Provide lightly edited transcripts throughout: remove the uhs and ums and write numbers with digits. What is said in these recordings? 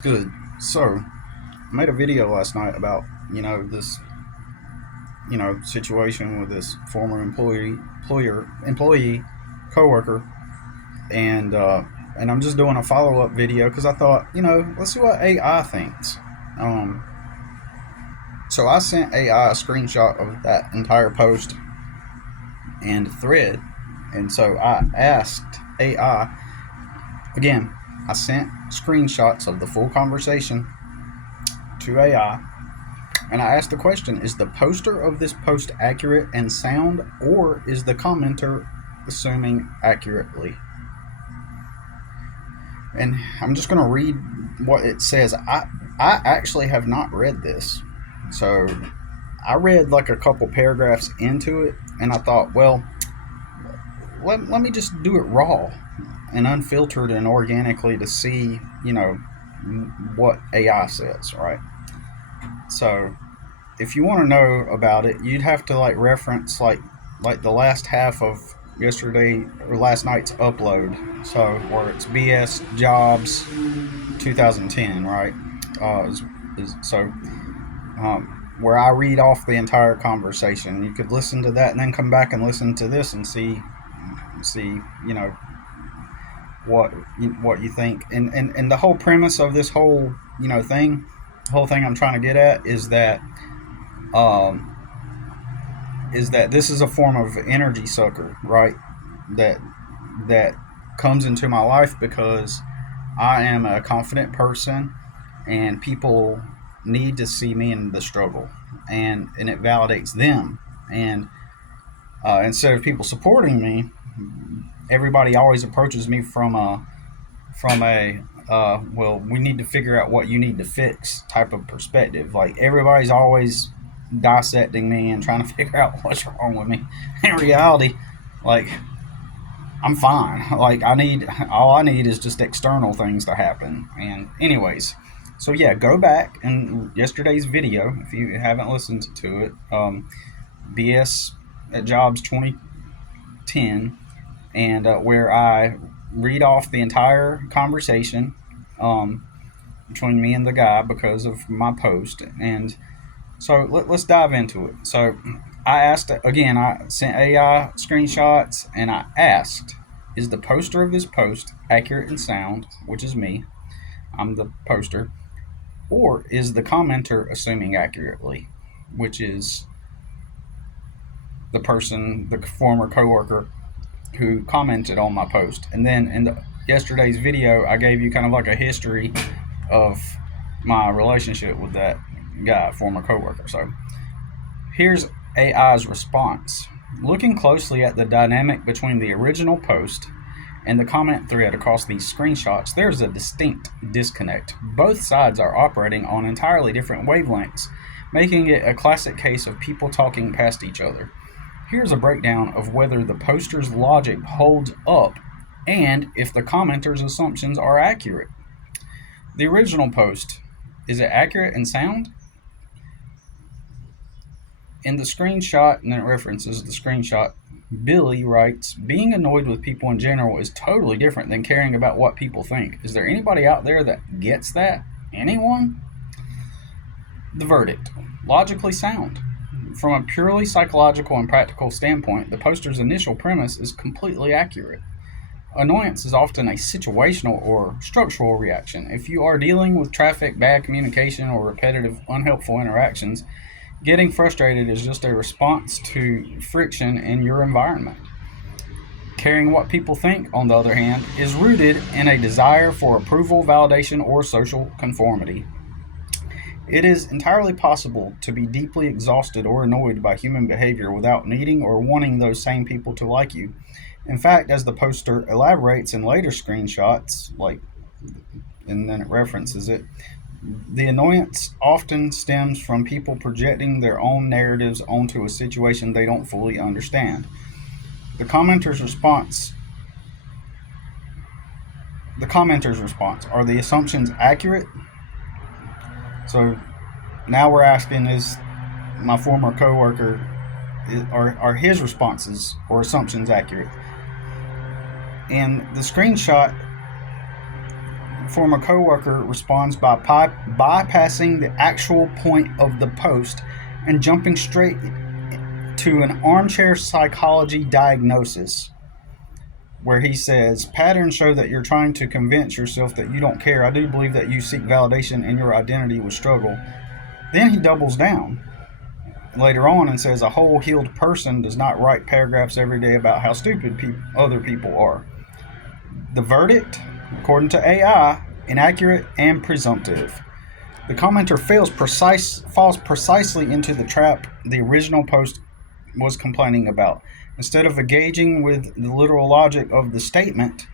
Good. So, I made a video last night about this situation with this former employee coworker, and I'm just doing a follow up video because I thought let's see what AI thinks. Um, so I sent AI a screenshot of that entire post and thread, and so I asked AI again. I sent screenshots of the full conversation to AI. And I asked the question: is the poster of this post accurate and sound, or is the commenter assuming accurately? And I'm just going to read what it says. I actually have not read this. So I read like a couple paragraphs into it, and I thought, well, let me just do it raw and unfiltered and organically to see, what AI says, right? So if you want to know about it, you'd have to like reference like the last half of yesterday or last night's upload. So where it's BS Jobs 2010, right? So where I read off the entire conversation, you could listen to that and then come back and listen to this and see what what you think. And the whole premise of this whole thing, the whole thing I'm trying to get at um, is that this is a form of energy sucker, right? That that comes into my life because I am a confident person, and people need to see me in the struggle, and it validates them. And instead of people supporting me, everybody always approaches me from a well, we need to figure out what you need to fix type of perspective. Like everybody's always dissecting me and trying to figure out what's wrong with me. In reality, like I'm fine. Like all I need is just external things to happen. And anyways, so yeah, go back and yesterday's video if you haven't listened to it. BS at Jobs 2010, and where I read off the entire conversation um, between me and the guy because of my post. And so let's dive into it. So I asked again. I sent AI screenshots, and I asked, "Is the poster of this post accurate and sound?" Which is me. I'm the poster. Or is the commenter assuming accurately, which is the person, the former coworker who commented on my post. And then in yesterday's video, I gave you kind of like a history of my relationship with that guy, former coworker. So here's AI's response. Looking closely at the dynamic between the original post and the comment thread across these screenshots, there's a distinct disconnect. Both sides are operating on entirely different wavelengths, making it a classic case of people talking past each other. Here's a breakdown of whether the poster's logic holds up and if the commenter's assumptions are accurate. The original post, is it accurate and sound? In the screenshot, and then it references the screenshot, Billy writes, being annoyed with people in general is totally different than caring about what people think. Is there anybody out there that gets that? Anyone? The verdict, logically sound. From a purely psychological and practical standpoint, the poster's initial premise is completely accurate. Annoyance is often a situational or structural reaction. If you are dealing with traffic, bad communication, or repetitive, unhelpful interactions, getting frustrated is just a response to friction in your environment. Caring what people think, on the other hand, is rooted in a desire for approval, validation, or social conformity. It is entirely possible to be deeply exhausted or annoyed by human behavior without needing or wanting those same people to like you. In fact, as the poster elaborates in later screenshots, and then it references it, the annoyance often stems from people projecting their own narratives onto a situation they don't fully understand. The commenter's response the commenter's response, are the assumptions accurate? So now we're asking, is my former coworker, are his responses or assumptions accurate? And the screenshot former coworker responds by bypassing the actual point of the post and jumping straight to an armchair psychology diagnosis where he says, patterns show that you're trying to convince yourself that you don't care. I do believe that you seek validation in your identity with struggle. Then he doubles down later on and says, a whole healed person does not write paragraphs every day about how stupid other people are. The verdict, according to AI, inaccurate and presumptive. The commenter falls precisely into the trap the original post was complaining about. Instead of engaging with the literal logic of the statement,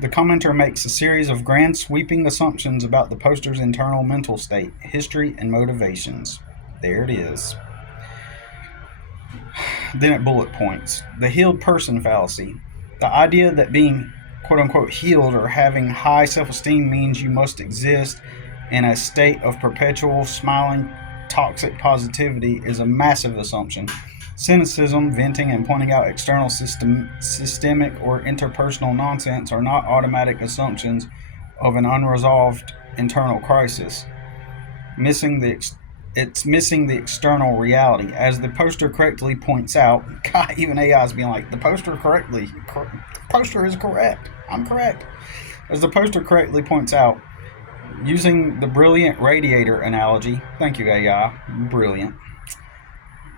the commenter makes a series of grand sweeping assumptions about the poster's internal mental state, history, and motivations. There it is. Then it bullet points. The healed person fallacy. The idea that being quote-unquote healed or having high self-esteem means you must exist in a state of perpetual, smiling, toxic positivity is a massive assumption. Cynicism, venting, and pointing out external systemic or interpersonal nonsense are not automatic assumptions of an unresolved internal crisis. It's missing the external reality. As the poster correctly points out, God, even AI is being like, the poster is correct. I'm correct. As the poster correctly points out, using the brilliant radiator analogy, thank you AI, brilliant.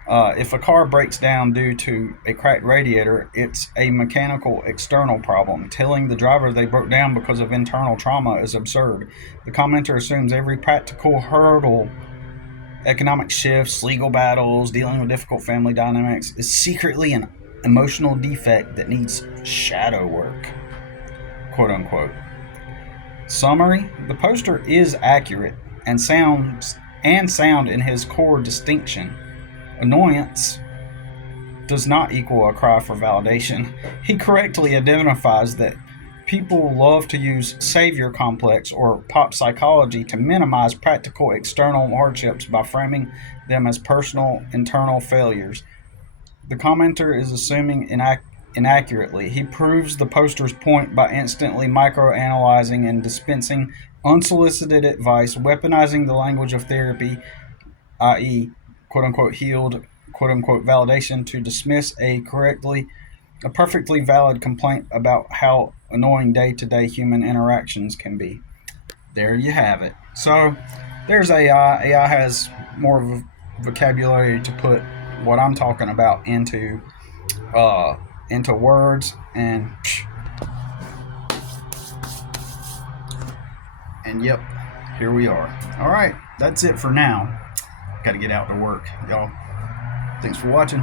If a car breaks down due to a cracked radiator, it's a mechanical external problem. Telling the driver they broke down because of internal trauma is absurd. The commenter assumes every practical hurdle, economic shifts, legal battles, dealing with difficult family dynamics, is secretly an emotional defect that needs shadow work, quote unquote. Summary: the poster is accurate and sound in his core distinction. Annoyance does not equal a cry for validation. He correctly identifies that people love to use savior complex or pop psychology to minimize practical external hardships by framing them as personal internal failures. The commenter is assuming inaccurately. He proves the poster's point by instantly microanalyzing and dispensing unsolicited advice, weaponizing the language of therapy, i.e., quote-unquote healed, quote-unquote validation, to dismiss a perfectly valid complaint about how annoying day-to-day human interactions can be. There you have it. So there's AI. AI has more of a vocabulary to put what I'm talking about into words, and yep, here we are. All right, that's it for now. Got to get out to work, y'all. Thanks for watching.